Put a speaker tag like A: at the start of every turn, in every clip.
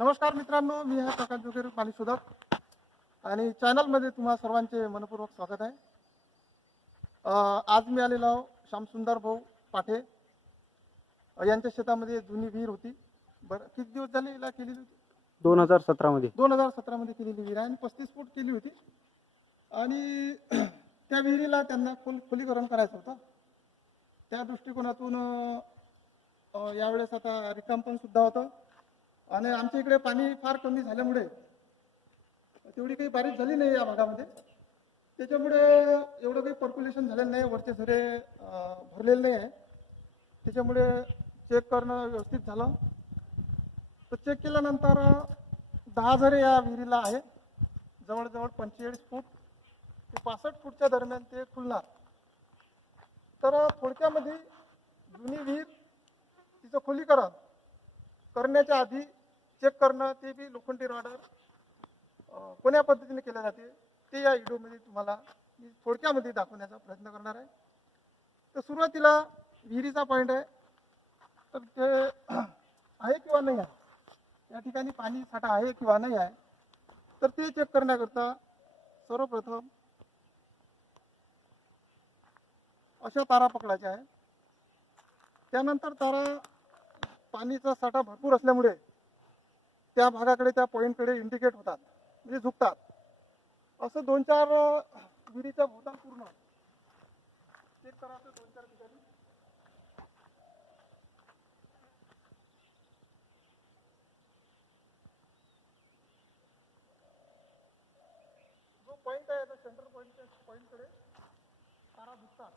A: नमस्कार मित्रांनो मी आहे प्रकाश जोगेर माली शोधक आणि चॅनलमध्ये तुम्हा सर्वांचे मनपूर्वक स्वागत आहे. आज मी आलेलो आहो श्यामसुंदर भाऊ पाठे. यांच्या शेतामध्ये जुनी विहीर होती. बरं किती दिवस झाले हिला केलेली होती?
B: दोन हजार सतरामध्ये.
A: दोन हजार सतरामध्ये केलेली विहीर आहे आणि पस्तीस फूट केली होती. आणि त्या विहिरीला त्यांना खोल खोलीकरण करायचं होतं. त्या दृष्टिकोनातून यावेळेस आता रिकाम पण सुद्धा होतं. आणि आमच्या इकडे पाणी फार कमी झाल्यामुळे तेवढी काही बारिश झाली नाही या भागामध्ये. त्याच्यामुळे एवढं काही पर्क्युलेशन झालेलं नाही वरचे झरे भरलेले नाही आहे. त्याच्यामुळे चेक करणं व्यवस्थित झालं. तर चेक केल्यानंतर दहा झरे या विहिरीला आहे जवळजवळ पंचेचाळीस फूट ते पासष्ट फूटच्या दरम्यान ते खुलणार. तर थोडक्यामध्ये जुनी विहीर तिचं खोलीकरण करण्याच्या आधी चेक करणं ते बी लोखंडी रॉडर कोण्या पद्धतीने केल्या जाते ते या व्हिडिओमध्ये तुम्हाला मी थोडक्यामध्ये दाखवण्याचा प्रयत्न करणार आहे. तर सुरुवातीला विहिरीचा पॉईंट आहे. तर ते आहे किंवा नाही आहे? या ठिकाणी पाणी साठा आहे किंवा नाही आहे? तर ते चेक करण्याकरता सर्वप्रथम अशा तारा पकडायच्या आहे त्यानंतर तारा पाणीचा साठा भरपूर असल्यामुळे त्या भागाकडे त्या पॉईंटकडे इंडिकेट होतात. म्हणजे झुकतात. असं दोन चार विहिरीच्या भोवताल पूर्ण. चेक करायचं दोन चार ठिकाणी. जो पॉईंट आहे त्या सेंट्रल पॉईंटच्या पॉईंटकडे तारा झुकतात.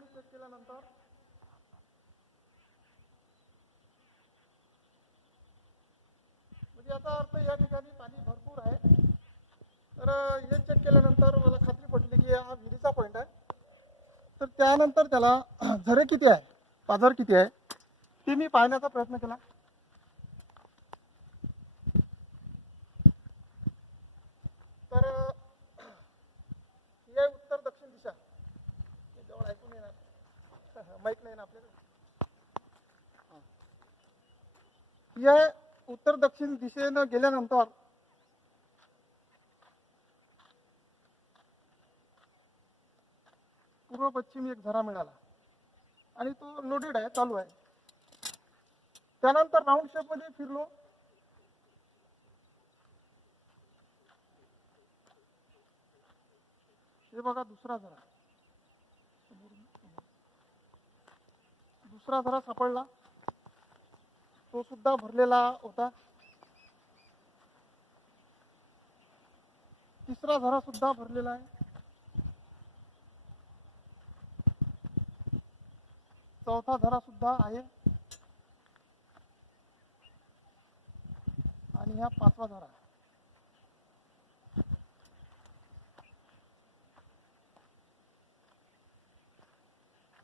A: आणि चेक केल्यानंतर म्हणजे याचा अर्थ या ठिकाणी पाणी भरपूर आहे. तर हे चेक केल्यानंतर मला खात्री पटली की हा विहिरीचा पॉईंट आहे. तर त्यानंतर त्याला झरे किती आहे? पाझर किती आहे? ते मी पाहण्याचा प्रयत्न केला. तर ही आहे उत्तर दक्षिण दिशा हे जवळ ऐकून येणार. माहीत नाही ना आपल्याला या उत्तर दक्षिण दिशेनं गेल्यानंतर पूर्व पश्चिम एक झरा मिळाला. आणि तो लोडेड आहे चालू आहे. त्यानंतर राऊंड शेपमध्ये फिरलो. हे बघा दुसरा झरा. दुसरा झरा सापडला. तो सुद्धा भरलेला होता. तिसरा झरा सुद्धा भरलेला आहे. चौथा झरा सुद्धा आहे. आणि हा पाचवा झरा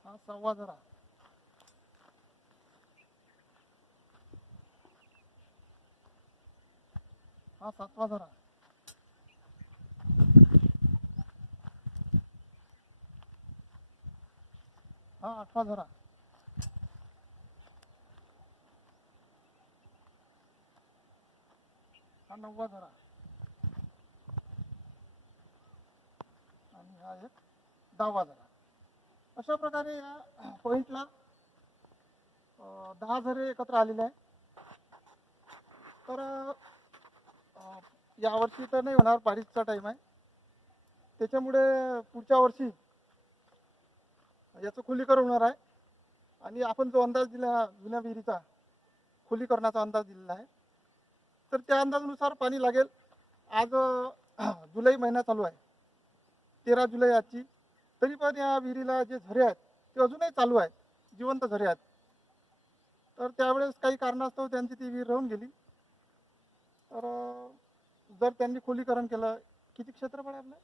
A: हा सहावा झरा हा सातवा झरा हा आठवा झरा हा नववा झरा आणि हा एक दहावा झरा अशा प्रकारे या पॉइंटला दहा झरे एकत्र आलेले आहे तर यावर्षी तर नाही होणार बारीकचा टाईम आहे. त्याच्यामुळे पुढच्या वर्षी याचं खुलीकरण होणार आहे. आणि आपण जो अंदाज दिला जुन्या विहिरीचा खुलीकरणाचा अंदाज दिलेला आहे तर त्या अंदाजानुसार पाणी लागेल. आज जुलै महिना चालू आहे. तेरा जुलै आजची. तरी पण या विहिरीला जे झरे आहेत ते अजूनही चालू आहेत. जिवंत झरे आहेत. तर त्यावेळेस काही कारणास्तव त्यांची ती विहीर राहून गेली. तर जर त्यांनी खोलीकरण केलं किती क्षेत्रफळ आहे आपलं?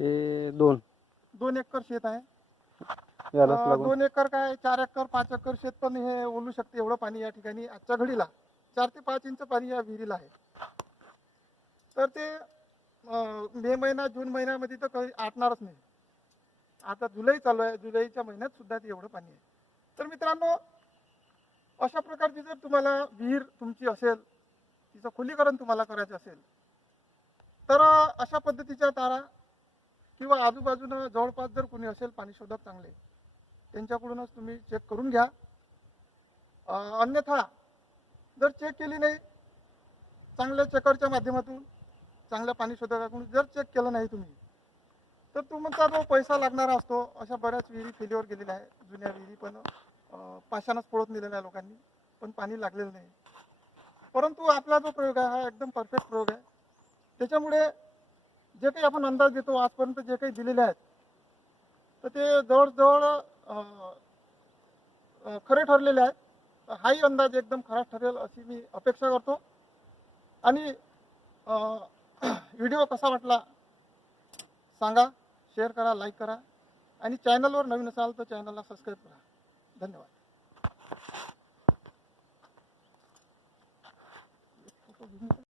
B: हे दोन.
A: दोन एकर शेत आहे.
B: यालाच
A: अं,
B: लागून.
A: दोन एकर काय चार एकर पाच एकर शेत पण हे ओलू शकते एवढं पाणी या ठिकाणी. आजच्या घडीला चार ते पाच इंच पाणी या विहिरीला आहे. तर ते अं, मे महिना जून महिन्यामध्ये तर काही आटणारच नाही. आता जुलै चालू आहे. जुलैच्या महिन्यात सुद्धा ते एवढं पाणी आहे. तर मित्रांनो अशा प्रकारची जर तुम्हाला विहीर तुमची असेल तिचं खोलीकरण तुम्हाला करायचं असेल तर अशा पद्धतीच्या तारा किंवा आजूबाजूनं जवळपास जर कोणी असेल पाणी शोधक चांगले त्यांच्याकडूनच तुम्ही चेक करून घ्या. अन्यथा जर चेक केली नाही चांगल्या चेकरच्या माध्यमातून चांगल्या पाणी शोधकाकडून जर चेक केलं नाही तुम्ही तर तुमचा जो पैसा लागणारा असतो अशा बऱ्याच विहिरी फेलीवर गेलेल्या आहे जुन्या विहिरी पण पाशानंच पळत नेलेल्या आहे लोकांनी पण पाणी लागलेलं नाही. परंतु आपला जो प्रयोग आहे हा एकदम परफेक्ट प्रयोग आहे. त्याच्यामुळे जे काही आपण अंदाज देतो आजपर्यंत जे काही दिलेले आहेत तर ते जवळजवळ खरे ठरलेले आहेत. तर हाही अंदाज एकदम खरा ठरेल अशी मी अपेक्षा करतो. आणि व्हिडिओ कसा वाटला सांगा शेअर करा लाईक करा. आणि चॅनलवर नवीन असाल तर चॅनलला सबस्क्राईब करा. धन्यवाद.